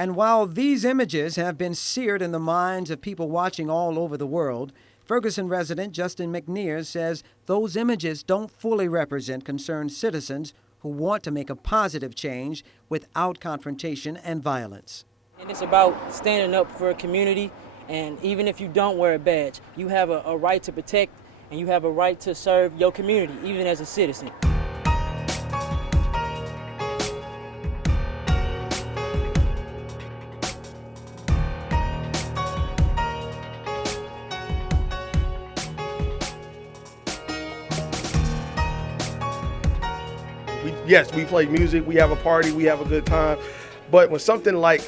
And while these images have been seared in the minds of people watching all over the world, Ferguson resident Justin McNear says those images don't fully represent concerned citizens who want to make a positive change without confrontation and violence. And it's about standing up for a community, and even if you don't wear a badge, you have a right to protect and you have a right to serve your community, even as a citizen. Yes, we play music, we have a party, we have a good time. But when something like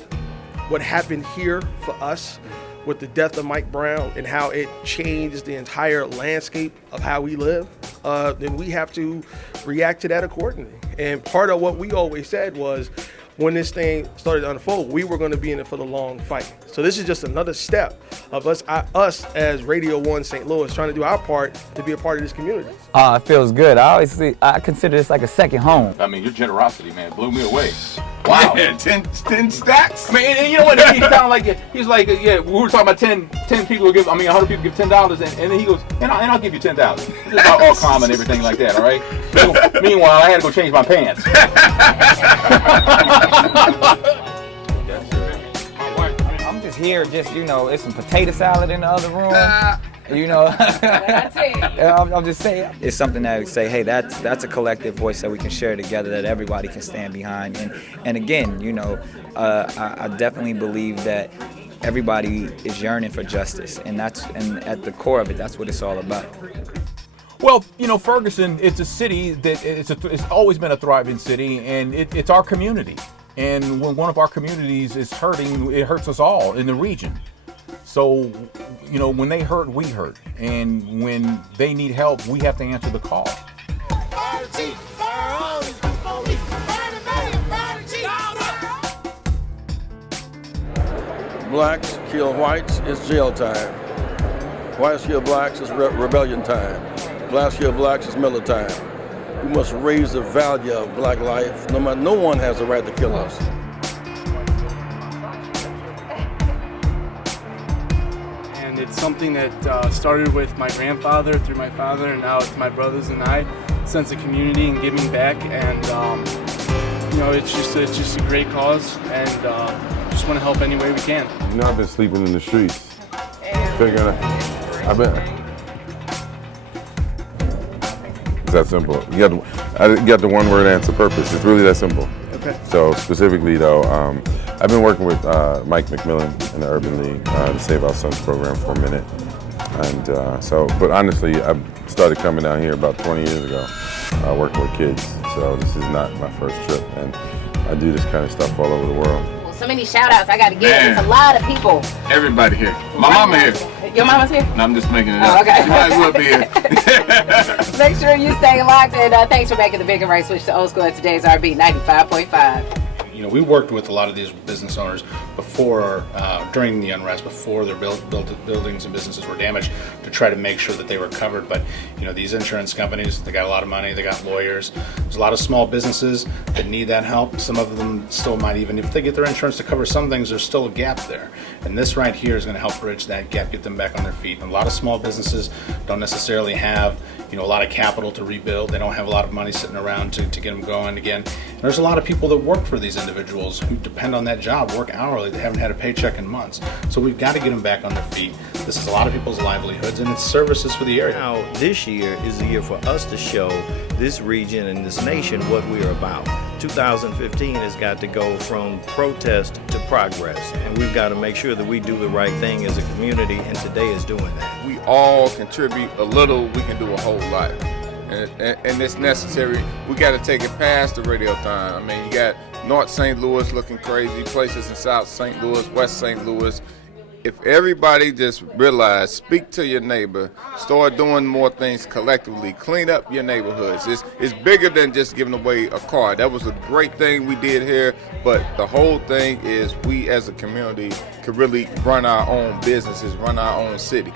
what happened here for us with the death of Mike Brown and how it changed the entire landscape of how we live, then we have to react to that accordingly. And part of what we always said was when this thing started to unfold, we were going to be in it for the long fight. So this is just another step of us as Radio One St. Louis trying to do our part to be a part of this community. It feels good. I consider this like a second home. I mean, your generosity, man, blew me away. Wow. Yeah, 10 stacks. I mean, and you know what? He sounded like he's like, yeah, we were talking about 10 people will give, 100 people give $10, and then he goes, and I'll give you 10,000. It's about all calm and everything like that, all right? So, meanwhile, I had to go change my pants. I'm just here, it's some potato salad in the other room. That's it. I'm just saying. It's something that we say, hey, that's a collective voice that we can share together, that everybody can stand behind. And again, I definitely believe that everybody is yearning for justice, and at the core of it, that's what it's all about. Well, Ferguson, it's a city that it's always been a thriving city, and it's our community. And when one of our communities is hurting, it hurts us all in the region. So, when they hurt, we hurt. And when they need help, we have to answer the call. Blacks kill whites, it's jail time. Whites kill blacks, it's rebellion time. Blacks kill blacks, it's miller time. We must raise the value of black life. No one has the right to kill us. And it's something that started with my grandfather, through my father, and now it's my brothers and I. Sense of community and giving back, and it's just a great cause, and just want to help any way we can. I've been sleeping in the streets. It's that simple. You got the one word answer, purpose. It's really that simple. Okay. So specifically though, I've been working with Mike McMillan in the Urban League, the Save Our Sons program for a minute. And but honestly, I started coming down here about 20 years ago, working with kids. So this is not my first trip, and I do this kind of stuff all over the world. Well, so many shout outs I got to give. It's a lot of people. Everybody here. My mama here. Your mama's here? No, I'm just making it up. Okay. You might as well be here. Make sure you stay locked, and thanks for making the big and right switch to old school at today's RB 95.5. We worked with a lot of these business owners before, during the unrest, before their buildings and businesses were damaged, to try to make sure that they were covered. But these insurance companies, they got a lot of money, they got lawyers. There's a lot of small businesses that need that help. Some of them still might, even if they get their insurance to cover some things, there's still a gap there. And this right here is going to help bridge that gap, get them back on their feet. And a lot of small businesses don't necessarily have a lot of capital to rebuild. They don't have a lot of money sitting around to get them going again. And there's a lot of people that work for these individuals who depend on that job, work hourly. They haven't had a paycheck in months. So we've got to get them back on their feet. This is a lot of people's livelihoods, and it's services for the area. Now, this year is the year for us to show this region and this nation what we're about. 2015 has got to go from protest to progress, and we've got to make sure that we do the right thing as a community, and today is doing that. We all contribute a little, we can do a whole lot. And it's necessary. We got to take it past the Radiothon. You got North St. Louis looking crazy, places in South St. Louis, West St. Louis. If everybody just realize, speak to your neighbor, start doing more things collectively, clean up your neighborhoods. It's bigger than just giving away a car. That was a great thing we did here, but the whole thing is we as a community could really run our own businesses, run our own city.